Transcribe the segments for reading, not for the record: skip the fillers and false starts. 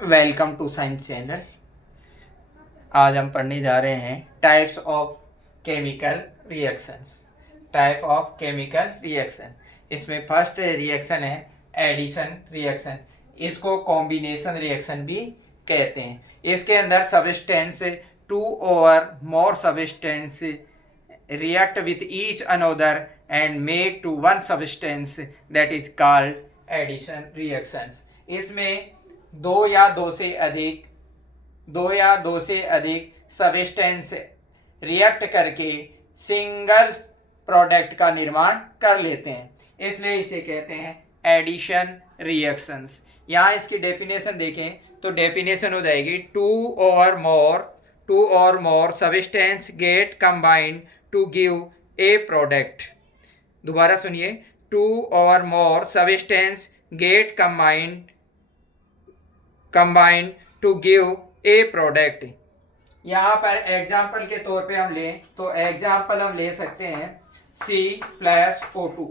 Welcome to science channel. आज हम पढ़ने जा रहे हैं types of chemical reactions. Type of chemical reaction, इसमें फर्स्ट रिएक्शन है एडिशन रिएक्शन। इसको कॉम्बिनेशन रिएक्शन भी कहते हैं। इसके अंदर substance to or more substance react with each another and make to one substance that is called addition reactions। इसमें दो या दो से अधिक सब्सटेंस रिएक्ट करके सिंगल प्रोडक्ट का निर्माण कर लेते हैं, इसलिए इसे कहते हैं एडिशन रिएक्शंस। यहाँ इसकी डेफिनेशन देखें तो डेफिनेशन हो जाएगी two or more substance get combined to give a product. दोबारा सुनिए, two or more substance get combined to give a product. यहाँ पर एग्जाम्पल के तौर पे हम लें तो एग्जाम्पल हम ले सकते हैं C+O2।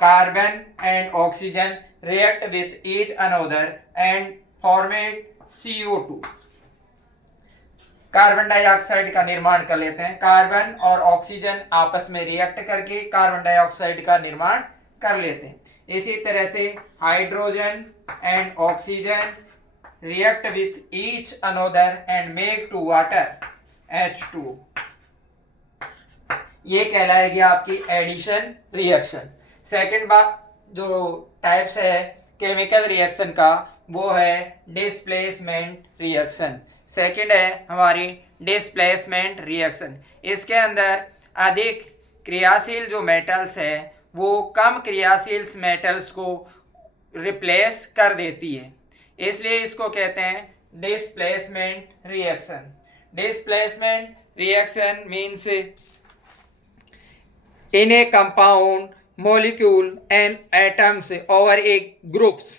Carbon and oxygen react with each another and formed CO2। Carbon dioxide का निर्माण कर लेते हैं। कार्बन और ऑक्सीजन आपस में रिएक्ट करके कार्बन डाइऑक्साइड का निर्माण कर लेते हैं। इसी तरह से hydrogen and oxygen react with each another and make to water H2। ये कहलाएगी आपकी एडिशन रिएक्शन। सेकंड बात जो टाइप्स है केमिकल रिएक्शन का वो है डिस्प्लेसमेंट रिएक्शन। सेकंड है हमारी डिस्प्लेसमेंट रिएक्शन। इसके अंदर अधिक क्रियाशील जो मेटल्स है वो कम क्रियाशील मेटल्स को रिप्लेस कर देती है, इसलिए इसको कहते हैं displacement reaction. Displacement reaction means in A compound molecule and atoms or a groups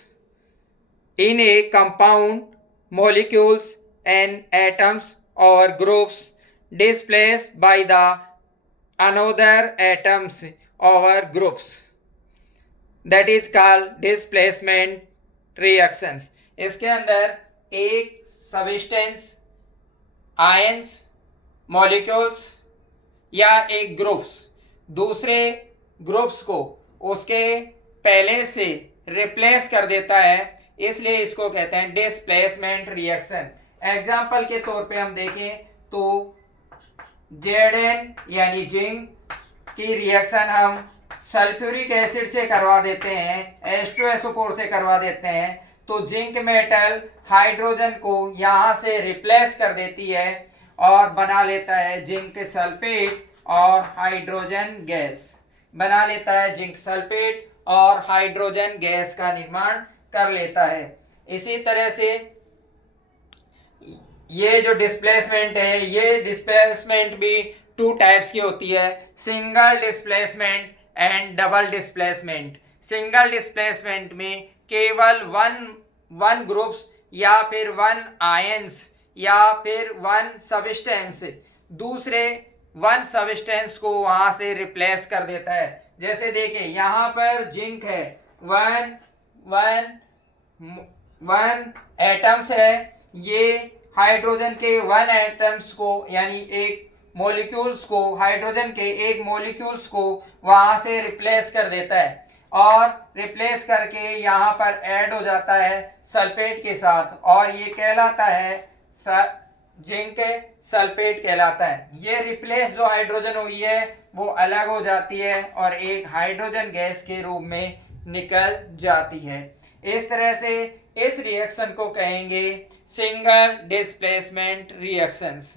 in a compound molecules and atoms or groups displaced by the another atoms or groups, that is called displacement reactions। इसके अंदर एक substance ions molecules या एक groups दूसरे groups को उसके पहले से रिप्लेस कर देता है, इसलिए इसको कहते हैं डिस्प्लेसमेंट रिएक्शन। एग्जाम्पल के तौर पे हम देखें तो Zn यानी जिंक की रिएक्शन हम सल्फ्यूरिक एसिड से करवा देते हैं, H2SO4 से करवा देते हैं, तो जिंक मेटल हाइड्रोजन को यहाँ से रिप्लेस कर देती है और बना लेता है जिंक सल्फेट और हाइड्रोजन गैस। बना लेता है जिंक सल्फेट और हाइड्रोजन गैस का निर्माण कर लेता है। इसी तरह से ये जो डिस्प्लेसमेंट है, ये डिस्प्लेसमेंट भी टू टाइप्स की होती है, single displacement and double displacement. Single displacement में केवल वन ग्रुप्स या फिर वन आयंस या फिर वन सब्सटेंस दूसरे वन सब्सटेंस को वहां से रिप्लेस कर देता है। जैसे देखिए यहाँ पर जिंक है, वन एटम्स है, ये हाइड्रोजन के वन एटम्स को यानी एक मॉलिक्यूल्स को हाइड्रोजन के एक मॉलिक्यूल्स को वहां से रिप्लेस कर देता है और रिप्लेस करके यहाँ पर ऐड हो जाता है सल्फेट के साथ और ये कहलाता है जिंक सल्फेट कहलाता है। ये रिप्लेस जो हाइड्रोजन हुई है वो अलग हो जाती है और एक हाइड्रोजन गैस के रूप में निकल जाती है। इस तरह से इस रिएक्शन को कहेंगे सिंगल डिस्प्लेसमेंट रिएक्शंस।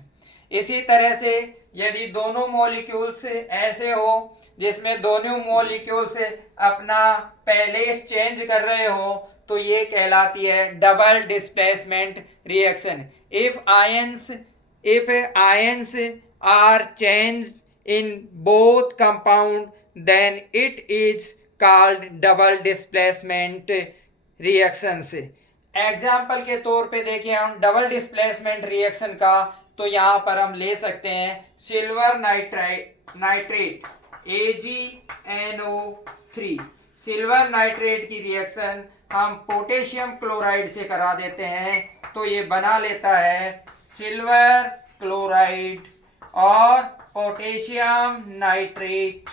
इसी तरह से यदि दोनों मॉलिक्यूल्स ऐसे हो जिसमें दोनों मॉलिक्यूल्स अपना पेलेस चेंज कर रहे हो तो ये कहलाती है double displacement reaction. if ions are changed in both compound then it is called double displacement reactions। Example के तौर पे देखिए हम डबल डिस्प्लेसमेंट रिएक्शन का, तो यहाँ पर हम ले सकते हैं silver nitrate AgNO3 silver nitrate की रिएक्शन हम पोटेशियम क्लोराइड से करा देते हैं, तो ये बना लेता है सिल्वर क्लोराइड और पोटेशियम नाइट्रेट।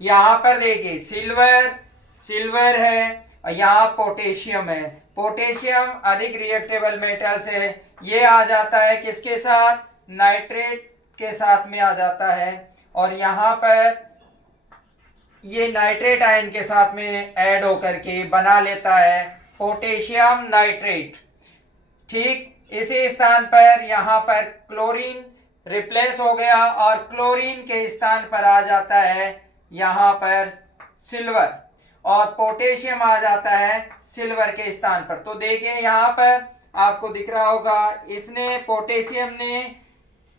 यहां पर देखिए सिल्वर है और यहाँ पोटेशियम है। पोटेशियम अधिक रिएक्टेबल मेटल्स है, ये आ जाता है किसके साथ, नाइट्रेट के साथ में आ जाता है, और यहाँ पर ये नाइट्रेट आयन के साथ में ऐड होकर के बना लेता है पोटेशियम नाइट्रेट। ठीक इसी स्थान पर यहाँ पर क्लोरीन रिप्लेस हो गया और क्लोरीन के स्थान पर आ जाता है यहाँ पर सिल्वर, और पोटेशियम आ जाता है सिल्वर के स्थान पर। तो देखिए यहाँ पर आपको दिख रहा होगा, इसने पोटेशियम ने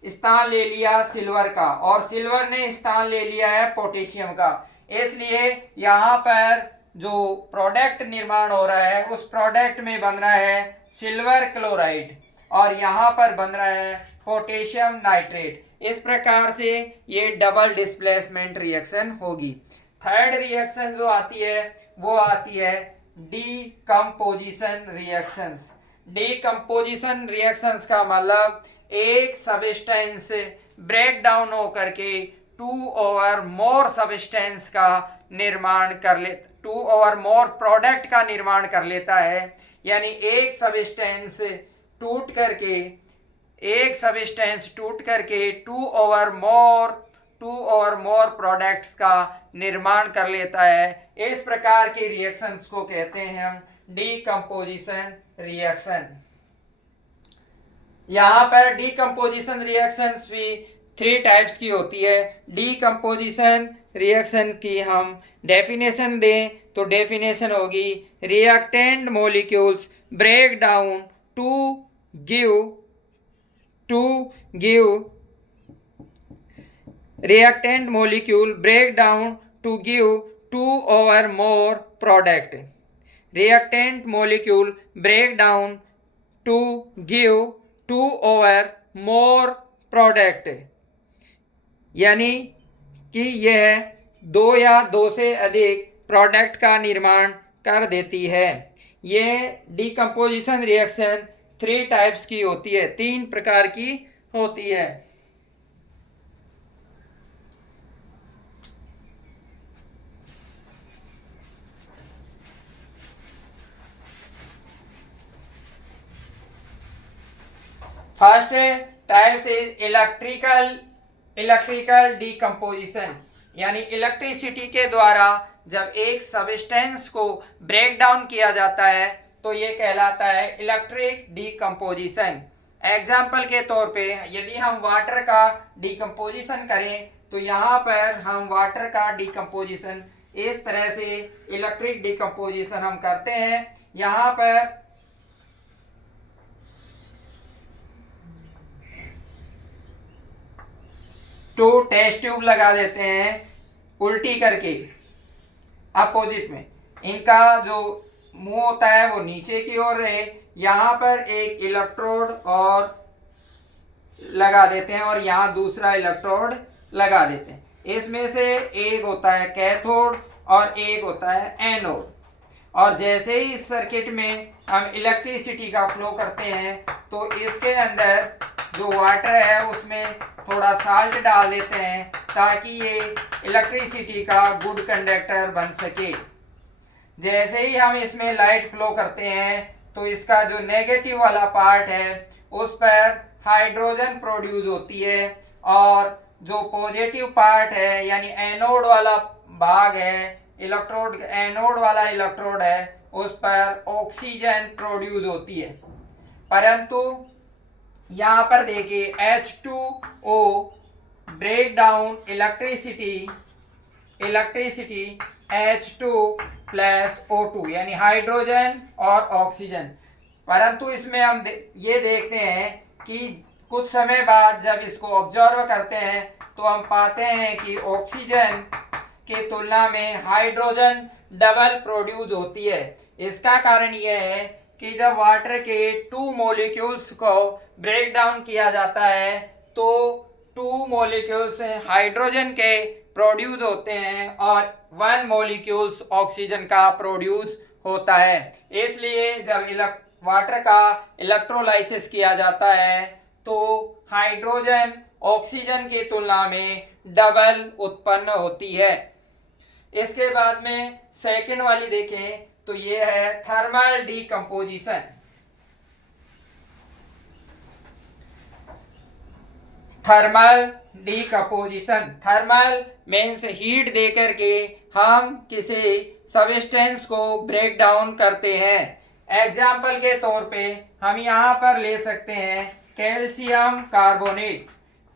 स्थान ले लिया सिल्वर का और सिल्वर ने स्थान ले लिया है पोटेशियम का, इसलिए यहाँ पर जो प्रोडक्ट निर्माण हो रहा है उस प्रोडक्ट में बन रहा है सिल्वर क्लोराइड और यहाँ पर बन रहा है पोटेशियम नाइट्रेट। इस प्रकार से ये डबल डिस्प्लेसमेंट रिएक्शन होगी। थर्ड रिएक्शन जो आती है वो आती है डीकंपोजिशन रिएक्शंस। डीकंपोजिशन रिएक्शंस का मतलब एक सब्सटेंस ब्रेक डाउन होकर के टू और मोर सब्सटेंस का निर्माण कर ले, टू और मोर प्रोडक्ट का निर्माण कर लेता है। यानी एक सब्सटेंस टूट करके टू और मोर प्रोडक्ट्स का निर्माण कर लेता है। इस प्रकार के रिएक्शंस को कहते हैं हम डीकंपोजिशन रिएक्शन। यहाँ पर डीकंपोजिशन रिएक्शंस भी 3 टाइप्स की होती है। डीकंपोजिशन रिएक्शन की हम डेफिनेशन दें तो डेफिनेशन होगी reactant molecules break down to give reactant molecule break down to give 2 or more product. Reactant molecule break down to give 2 or more product, यानी कि यह 2 या 2 से अधिक प्रोडक्ट का निर्माण कर देती है। यह डिकम्पोजिशन रिएक्शन 3 टाइप्स की होती है, 3 प्रकार की होती है। First types is electrical decomposition, यानी इलेक्ट्रिसिटी के द्वारा जब एक सब्सटेंस को ब्रेक डाउन किया जाता है तो ये कहलाता है इलेक्ट्रिक डिकम्पोजिशन। एग्जाम्पल के तौर पे यदि हम वाटर का डिकम्पोजिशन करें तो यहाँ पर हम वाटर का डिकम्पोजिशन इस तरह से इलेक्ट्रिक डिकम्पोजिशन हम करते हैं। यहाँ पर तो टेस्ट ट्यूब लगा देते हैं उल्टी करके अपोजिट में, इनका जो मुंह होता है वो नीचे की ओर रहे। यहाँ पर एक इलेक्ट्रोड और लगा देते हैं और यहाँ दूसरा इलेक्ट्रोड लगा देते हैं। इसमें से एक होता है कैथोड और एक होता है एनोड, और जैसे ही इस सर्किट में हम इलेक्ट्रिसिटी का फ्लो करते हैं तो इसके अंदर जो वाटर है उसमें थोड़ा साल्ट डाल देते हैं ताकि ये इलेक्ट्रिसिटी का गुड कंडक्टर बन सके। जैसे ही हम इसमें लाइट फ्लो करते हैं तो इसका जो नेगेटिव वाला पार्ट है उस पर हाइड्रोजन प्रोड्यूस होती है, और जो पॉजिटिव पार्ट है यानी एनोड वाला भाग है, इलेक्ट्रोड एनोड वाला इलेक्ट्रोड है, उस पर ऑक्सीजन प्रोड्यूस होती है। परंतु यहाँ पर देखिए H2O break down electricity H2 plus O2 यानी हाइड्रोजन और ऑक्सीजन। परंतु इसमें हम ये देखते हैं कि कुछ समय बाद जब इसको ऑब्जर्व करते हैं तो हम पाते हैं कि ऑक्सीजन के तुलना में हाइड्रोजन डबल प्रोड्यूस होती है। इसका कारण यह है कि जब वाटर के 2 मॉलिक्यूल्स को ब्रेक डाउन किया जाता है तो 2 मॉलिक्यूल्स हाइड्रोजन के प्रोड्यूस होते हैं और 1 मॉलिक्यूल्स ऑक्सीजन का प्रोड्यूस होता है। इसलिए जब वाटर का इलेक्ट्रोलाइसिस किया जाता है तो हाइड्रोजन ऑक्सीजन की तुलना में डबल उत्पन्न होती है। इसके बाद में सेकंड वाली देखें तो ये है thermal decomposition. Thermal decomposition, thermal means heat देकर के हम किसी सब्सटेंस को ब्रेक डाउन करते हैं। एग्जाम्पल के तौर पे हम यहाँ पर ले सकते हैं कैल्शियम कार्बोनेट।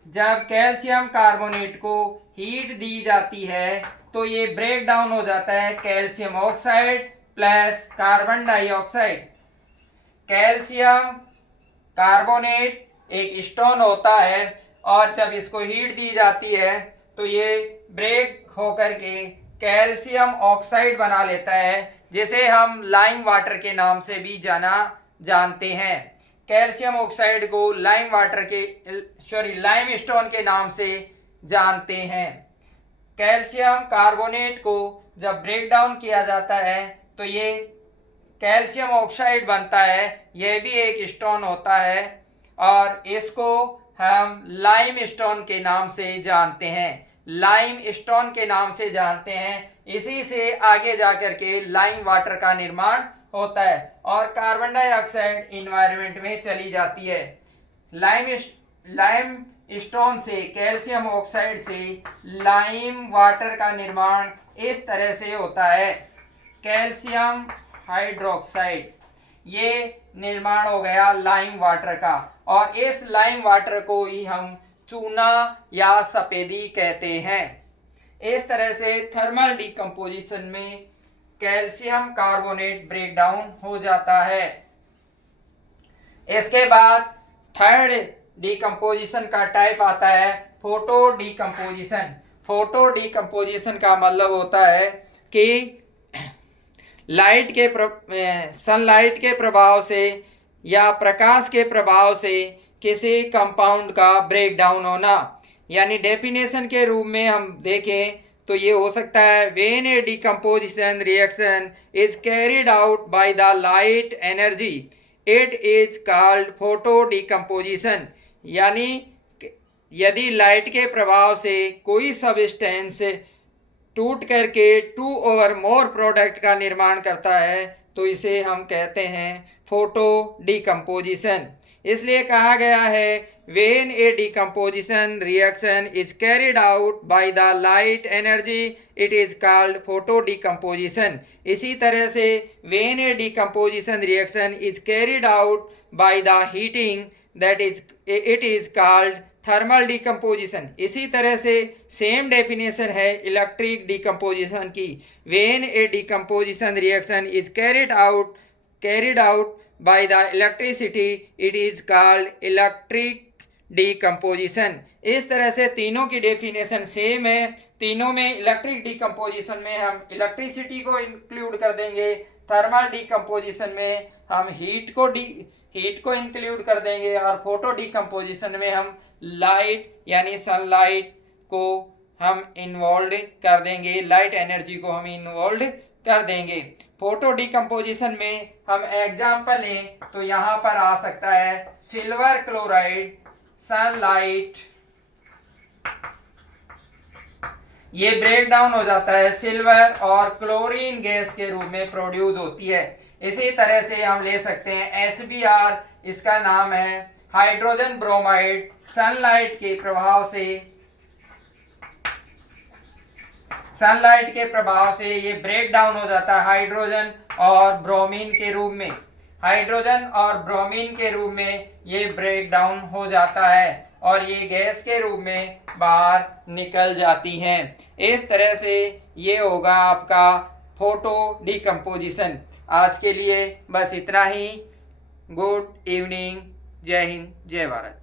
जब कैल्शियम कार्बोनेट को हीट दी जाती है तो ये ब्रेक डाउन हो जाता है calcium oxide plus carbon dioxide. Calcium carbonate एक स्टोन होता है और जब इसको हीट दी जाती है तो ये ब्रेक होकर के कैल्शियम ऑक्साइड बना लेता है, जिसे हम लाइम वाटर के नाम से भी जानते हैं। कैल्शियम ऑक्साइड को लाइम स्टोन के नाम से जानते हैं। कैल्शियम कार्बोनेट को जब ब्रेक डाउन किया जाता है तो ये कैल्शियम ऑक्साइड बनता है। यह भी एक स्टोन होता है और इसको हम लाइम स्टोन के नाम से जानते हैं। लाइम स्टोन के नाम से जानते हैं। इसी से आगे जाकर के लाइम वाटर का निर्माण होता है और कार्बन डाइऑक्साइड इन्वायरमेंट में चली जाती है। लाइम स्टोन से, कैल्शियम ऑक्साइड से लाइम वाटर का निर्माण इस तरह से होता है। कैल्शियम हाइड्रोक्साइड, ये निर्माण हो गया लाइम वाटर का और इस लाइम वाटर को ही हम चूना या सफेदी कहते हैं। इस तरह से थर्मल डीकंपोजिशन में कैल्शियम कार्बोनेट ब्रेक डाउन हो जाता है। इसके बाद थर्ड डीकंपोजिशन का टाइप आता है फोटो डीकंपोजिशन। फोटो डीकंपोजिशन का मतलब होता है कि सनलाइट के प्रभाव से या प्रकाश के प्रभाव से किसी कंपाउंड का ब्रेक डाउन होना। यानी डेफिनेशन के रूप में हम देखें तो ये हो सकता है when A decomposition reaction is carried out by the light energy it is called photo decomposition. यानी यदि लाइट के प्रभाव से कोई सब्सटेंस टूट करके 2 और मोर प्रोडक्ट का निर्माण करता है तो इसे हम कहते हैं फोटो डीकंपोजिशन। इसलिए कहा गया है when A decomposition reaction is carried out by the light energy it is called photo decomposition. इसी तरह से when A decomposition reaction is carried out by the heating that is it is called thermal decomposition. इसी तरह से same definition है electric decomposition की। When A decomposition reaction is carried out by the electricity it is called electric decomposition। इस तरह से तीनों की डेफिनेशन सेम है। तीनों में इलेक्ट्रिक डीकंपोजिशन में हम इलेक्ट्रिसिटी को इंक्लूड कर देंगे, थर्मल डीकंपोजिशन में हम हीट को इंक्लूड कर देंगे और फोटो डीकंपोजिशन में हम लाइट यानी सनलाइट को हम इन्वॉल्व कर देंगे, लाइट एनर्जी को हम इन्वॉल्व कर देंगे। फोटो डीकंपोजिशन में हम एग्जाम्पल लें तो यहाँ पर आ सकता है सिल्वर क्लोराइड, सनलाइट, ये ब्रेक डाउन हो जाता है सिल्वर और क्लोरीन गैस के रूप में प्रोड्यूस होती है। इसी तरह से हम ले सकते हैं HBr, इसका नाम है हाइड्रोजन ब्रोमाइड। सनलाइट के प्रभाव से ये ब्रेक डाउन हो जाता है हाइड्रोजन और ब्रोमीन के रूप में। हाइड्रोजन और ब्रोमीन के रूप में ये ब्रेक डाउन हो जाता है और ये गैस के रूप में बाहर निकल जाती हैं। इस तरह से ये होगा आपका फोटो डीकंपोजिशन। आज के लिए बस इतना ही। गुड इवनिंग, जय हिंद, जय भारत।